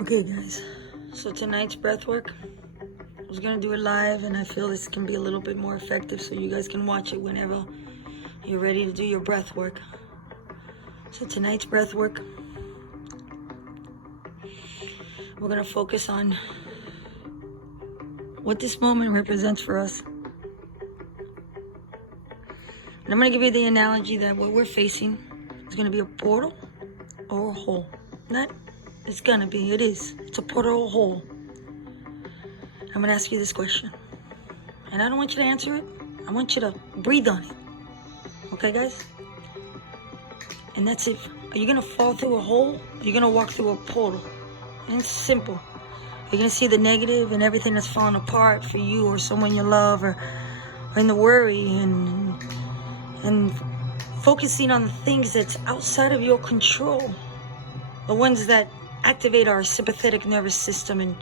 Okay guys, so tonight's breath work, I was gonna do it live and I feel this can be a little bit more effective so you guys can watch it whenever you're ready to do your breath work. So tonight's breath work, we're gonna focus on what this moment represents for us. And I'm gonna give you the analogy that what we're facing is gonna be a portal or a hole. Not it's gonna be, it is. It's a portal or a hole. I'm gonna ask you this question. And I don't want you to answer it. I want you to breathe on it. Okay, guys? And that's it. Are you gonna fall through a hole? Or are you gonna walk through a portal? And it's simple. You're gonna see the negative and everything that's falling apart for you or someone you love, or in the worry and focusing on the things that's outside of your control. The ones that activate our sympathetic nervous system and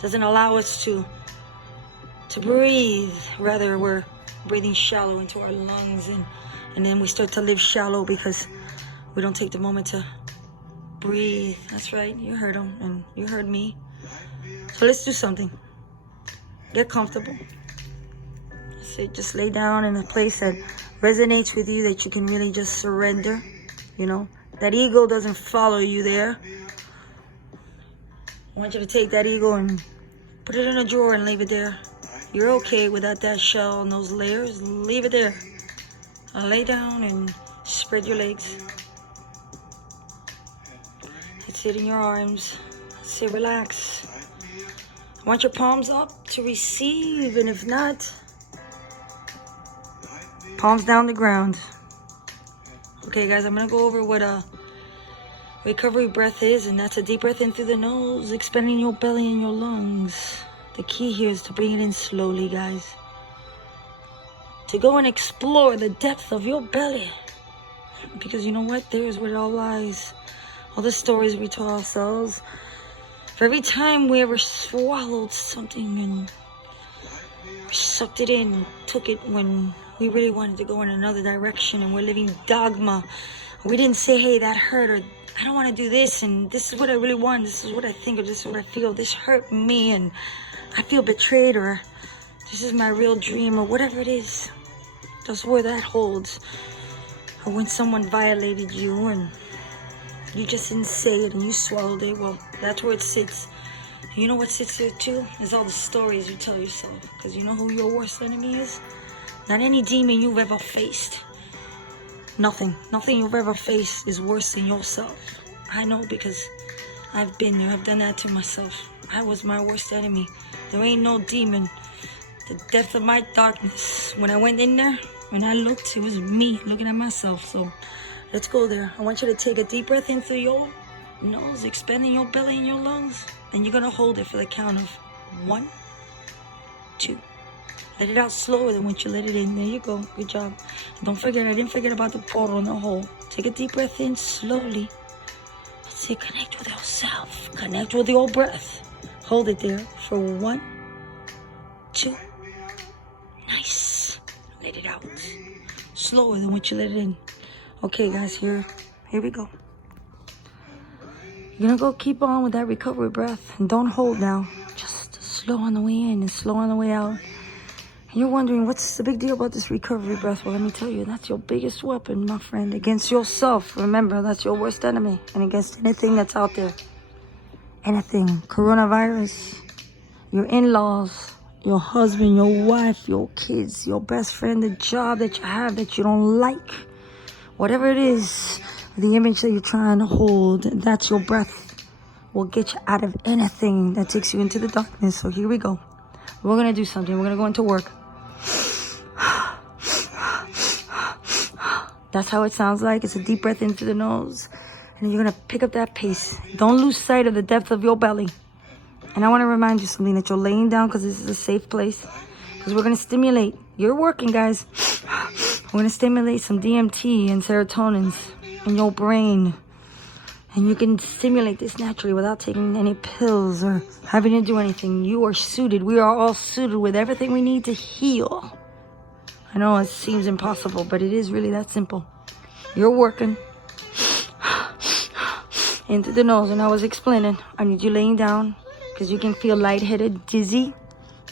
doesn't allow us to breathe. Rather, we're breathing shallow into our lungs, and then we start to live shallow because we don't take the moment to breathe. That's right, you heard him and you heard me. So let's do something. Get comfortable. Sit, just lay down in a place that resonates with you, that you can really just surrender. You know, that ego doesn't follow you there. I want you to take that ego and put it in a drawer and leave it there. You're okay without that shell and those layers. Leave it there. Lay down and spread your legs. Sit in your arms. Sit, relax. I want your palms up to receive, and if not, palms down the ground. Okay, guys, I'm gonna go over what a recovery breath is, and that's a deep breath in through the nose, expanding your belly and your lungs. The key here is to bring it in slowly, guys. To go and explore the depth of your belly. Because you know what? There's where it all lies. All the stories we tell ourselves. For every time we ever swallowed something and sucked it in, took it when we really wanted to go in another direction, and we're living dogma. We didn't say, hey, that hurt, or I don't want to do this, and this is what I really want, this is what I think, or this is what I feel, this hurt me, and I feel betrayed, or this is my real dream, or whatever it is. That's where that holds. Or when someone violated you and you just didn't say it and you swallowed it, well, that's where it sits. You know what sits there too? Is all the stories you tell yourself. Because you know who your worst enemy is? Not any demon you've ever faced. Nothing you've ever faced is worse than yourself. I know, because I've been there. I've done that to myself. I was my worst enemy. There ain't no demon. The depth of my darkness. When I went in there, when I looked, it was me looking at myself. So let's go there. I want you to take a deep breath in through your nose, expanding your belly and your lungs. And you're gonna hold it for the count of 1, 2. Let it out slower than what you let it in. There you go. Good job. And don't forget, I didn't forget about the portal and the hole. Take a deep breath in slowly. Let's say connect with yourself. Connect with your breath. Hold it there for 1, 2. Nice. Let it out. Slower than what you let it in. Okay, guys, here we go. You're gonna go keep on with that recovery breath. And don't hold now. Just slow on the way in and slow on the way out. And you're wondering, what's the big deal about this recovery breath? Well, let me tell you, that's your biggest weapon, my friend, against yourself. Remember, that's your worst enemy. And against anything that's out there. Anything. Coronavirus, your in-laws, your husband, your wife, your kids, your best friend, the job that you have that you don't like. Whatever it is, the image that you're trying to hold, that's your breath. Will get you out of anything that takes you into the darkness. So here we go. We're going to do something. We're going to go into work. That's how it sounds like. It's a deep breath into the nose. And you're going to pick up that pace. Don't lose sight of the depth of your belly. And I want to remind you something, that you're laying down because this is a safe place. Because we're going to stimulate. You're working, guys. We're going to stimulate some DMT and serotonins in your brain. And you can stimulate this naturally without taking any pills or having to do anything. You are suited. We are all suited with everything we need to heal. I know it seems impossible, but it is really that simple. You're working. in through the nose. And I was explaining, I need you laying down because you can feel lightheaded, dizzy,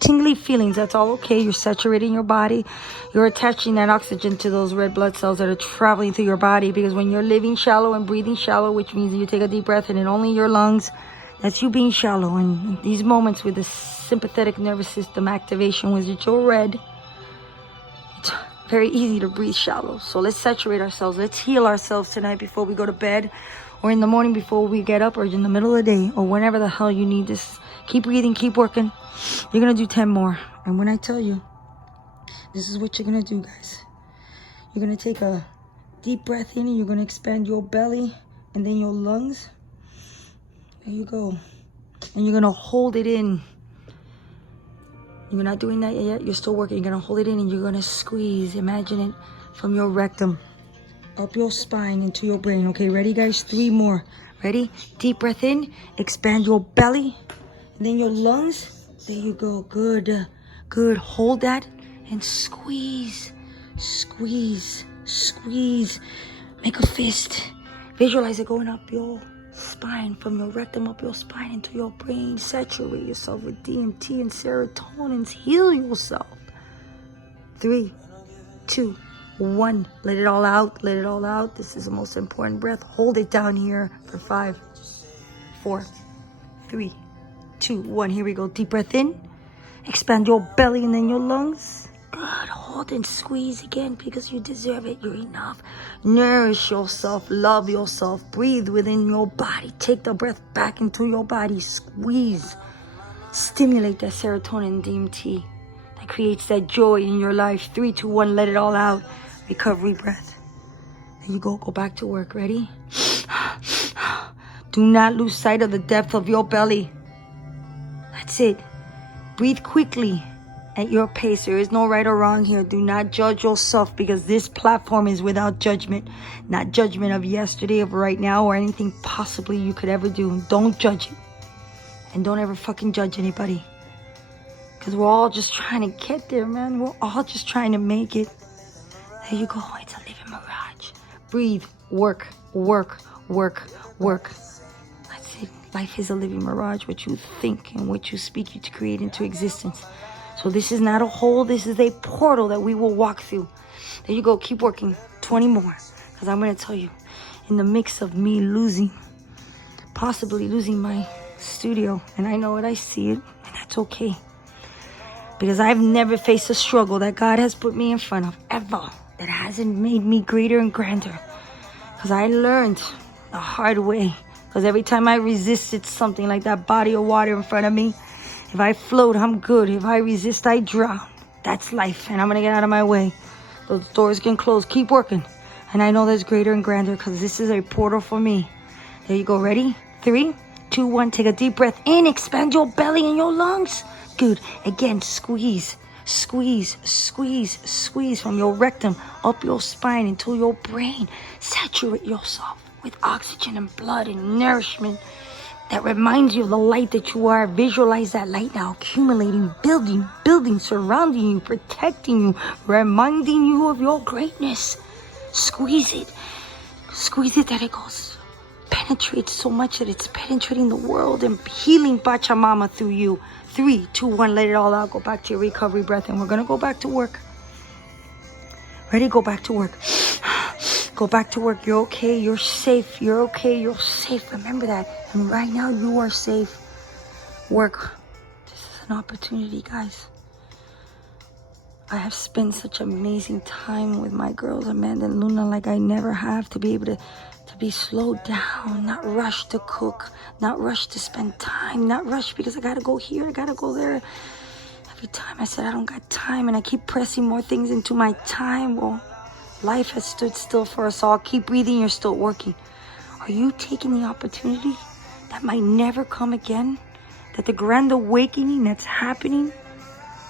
tingly feelings. That's all okay. You're saturating your body. You're attaching that oxygen to those red blood cells that are traveling through your body, because when you're living shallow and breathing shallow, which means you take a deep breath and in only your lungs, that's you being shallow. And in these moments with the sympathetic nervous system activation, which you're red, it's very easy to breathe shallow. So let's saturate ourselves. Let's heal ourselves tonight before we go to bed, or in the morning before we get up, or in the middle of the day, or whenever the hell you need this. Keep breathing, keep working. You're going to do 10 more. And when I tell you, this is what you're going to do, guys. You're going to take a deep breath in and you're going to expand your belly and then your lungs. There you go. And you're going to hold it in. You're not doing that yet. You're still working. You're going to hold it in and you're going to squeeze. Imagine it from your rectum up your spine into your brain. Okay, ready, guys? 3 more. Ready? Deep breath in. Expand your belly. And then your lungs. There you go. Good. Good. Hold that and squeeze. Squeeze. Squeeze. Make a fist. Visualize it going up your spine, from your rectum up your spine into your brain. Saturate yourself with DMT and serotonin. Heal yourself. 3, 2, 1. Let it all out. Let it all out. This is the most important breath. Hold it down here for 5, 4, 3, 2, 1. Here we go. Deep breath in. Expand your belly and then your lungs. Good. Hold and squeeze again because you deserve it. You're enough. Nourish yourself. Love yourself. Breathe within your body. Take the breath back into your body. Squeeze. Stimulate that serotonin DMT that creates that joy in your life. 3, 2, 1. Let it all out. Recovery breath. There you go. Go back to work. Ready? Do not lose sight of the depth of your belly. That's it. Breathe quickly at your pace. There is no right or wrong here. Do not judge yourself, because this platform is without judgment. Not judgment of yesterday, of right now, or anything possibly you could ever do. Don't judge it. And don't ever fucking judge anybody. Because we're all just trying to get there, man. We're all just trying to make it. There you go. It's a living mirage. Breathe. Work. Work. Work. Work. That's it. Life is a living mirage. What you think and what you speak, you to create into existence. So this is not a hole. This is a portal that we will walk through. There you go. Keep working. 20 more. Because I'm going to tell you, in the mix of me possibly losing my studio, and I know it, I see it, and that's okay. Because I've never faced a struggle that God has put me in front of, ever, that hasn't made me greater and grander. Because I learned the hard way. Because every time I resisted something like that body of water in front of me, if I float, I'm good. If I resist, I drown. That's life, and I'm going to get out of my way. Those doors can close. Keep working. And I know there's greater and grander, because this is a portal for me. There you go. Ready? 3, 2, 1. Take a deep breath in. Expand your belly and your lungs. Good. Again, squeeze. Squeeze, squeeze, squeeze from your rectum up your spine into your brain. Saturate yourself with oxygen and blood and nourishment that reminds you of the light that you are. Visualize that light now accumulating, building, surrounding you, protecting you, reminding you of your greatness. Squeeze it. Squeeze it that it goes. Penetrates so much that it's penetrating the world and healing Pachamama through you. 3, 2, 1. Let it all out. Go back to your recovery breath, and we're going to go back to work. Ready? Go back to work. Go back to work. You're okay. You're safe. You're okay. You're safe. Remember that. And right now, you are safe. Work. This is an opportunity, guys. I have spent such amazing time with my girls, Amanda and Luna, like I never have, to be able to be slowed down, not rush to cook, not rush to spend time, not rush because I got to go here, I got to go there. Every time I said I don't got time, and I keep pressing more things into my time. Well, life has stood still for us all. Keep breathing. You're still working. Are you taking the opportunity that might never come again? That the grand awakening that's happening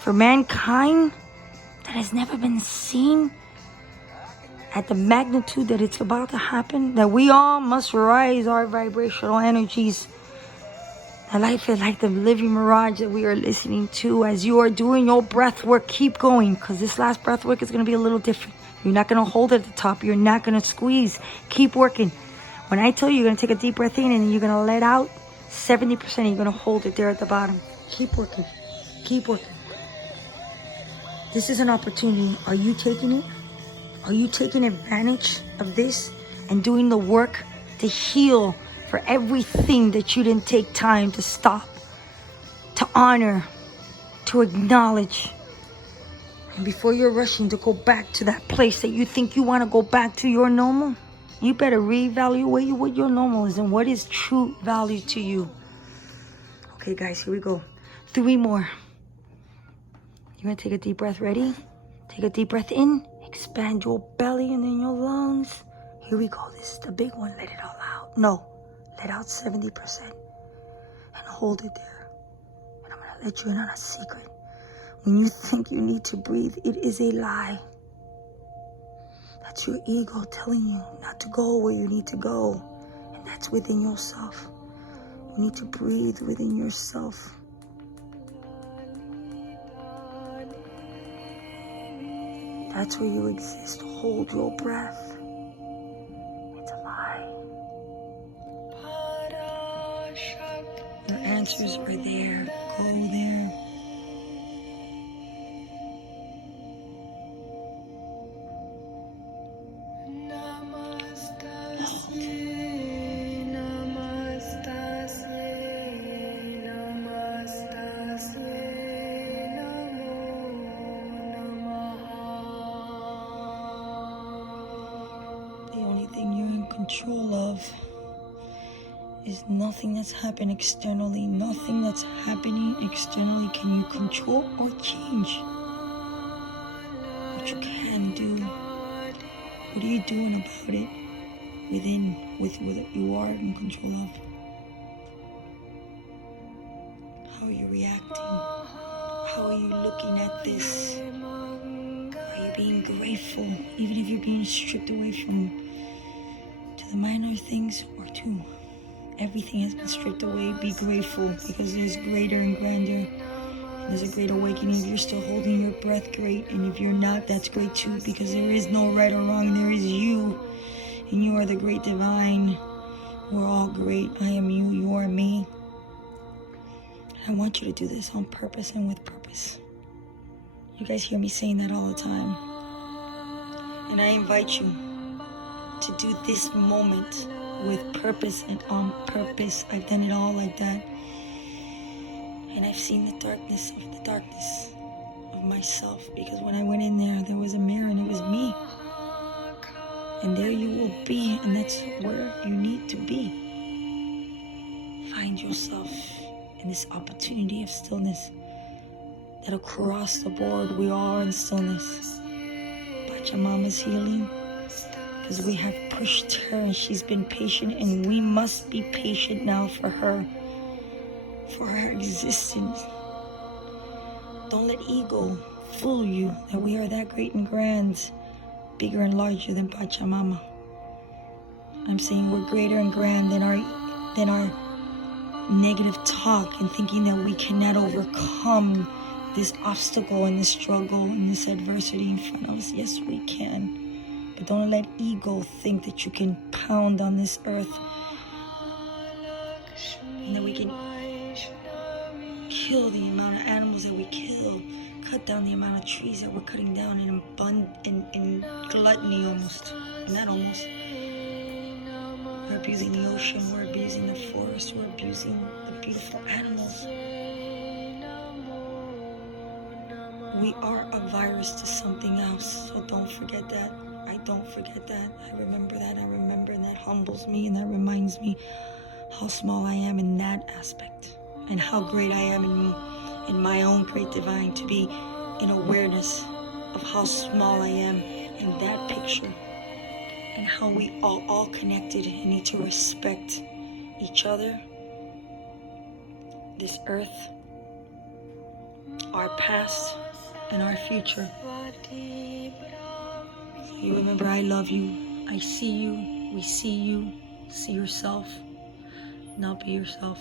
for mankind that has never been seen at the magnitude that it's about to happen, that we all must rise our vibrational energies. That life is like the living mirage that we are listening to. As you are doing your breath work, keep going, because this last breath work is going to be a little different. You're not going to hold at the top. You're not going to squeeze. Keep working. When I tell you, you're going to take a deep breath in and you're going to let out 70%, you're going to hold it there at the bottom. Keep working. Keep working. This is an opportunity. Are you taking it? Are you taking advantage of this and doing the work to heal for everything that you didn't take time to stop, to honor, to acknowledge? And before you're rushing to go back to that place that you think you want to go back to your normal, you better reevaluate what your normal is and what is true value to you. Okay, guys, here we go. 3 more. You're going to take a deep breath. Ready? Take a deep breath in. Expand your belly and then your lungs. Here we go. This is the big one. Let it all out. No. Let out 70%. And hold it there. And I'm going to let you in on a secret. When you think you need to breathe, it is a lie. That's your ego telling you not to go where you need to go. And that's within yourself. You need to breathe within yourself. That's where you exist. Hold your breath. It's a lie. Your answers are there. Go there. The only thing you're in control of is nothing that's happened externally. Nothing that's happening externally can you control or change. What you can do, what are you doing about it within, with what you are in control of? How are you reacting? How are you looking at this? Are you being grateful, even if you're being stripped away from to the minor things or to everything has been stripped away? Be grateful, because there's greater and grander. There's a great awakening. If you're still holding your breath, great. And if you're not, that's great too, because there is no right or wrong. There is you, and you are the great divine. We're all great. I am you, you are me. I want you to do this on purpose and with purpose. You guys hear me saying that all the time. And I invite you to do this moment with purpose and on purpose. I've done it all like that. And I've seen the darkness of myself, because when I went in there was a mirror and it was me. And there you will be, and that's where you need to be. Find yourself in this opportunity of stillness, that across the board we are in stillness. Pachamama's healing, because we have pushed her and she's been patient, and we must be patient now for her existence. Don't let ego fool you that we are that great and grand, bigger and larger than Pachamama. I'm saying we're greater and grand than our negative talk and thinking that we cannot overcome this obstacle and this struggle and this adversity in front of us. Yes, we can. But don't let ego think that you can pound on this earth and that we can kill the amount of animals that we kill, cut down the amount of trees that we're cutting down in gluttony almost. Not almost. We're abusing the ocean, we're abusing the forest, we're abusing the beautiful animals. We are a virus to something else, so don't forget that. I don't forget that. I remember that, and that humbles me, and that reminds me how small I am in that aspect, and how great I am in my own great divine, to be in awareness of how small I am in that picture, and how we are all connected and need to respect each other, this earth, our past, and our future. You remember, I love you, I see you, we see you, see yourself. Now be yourself.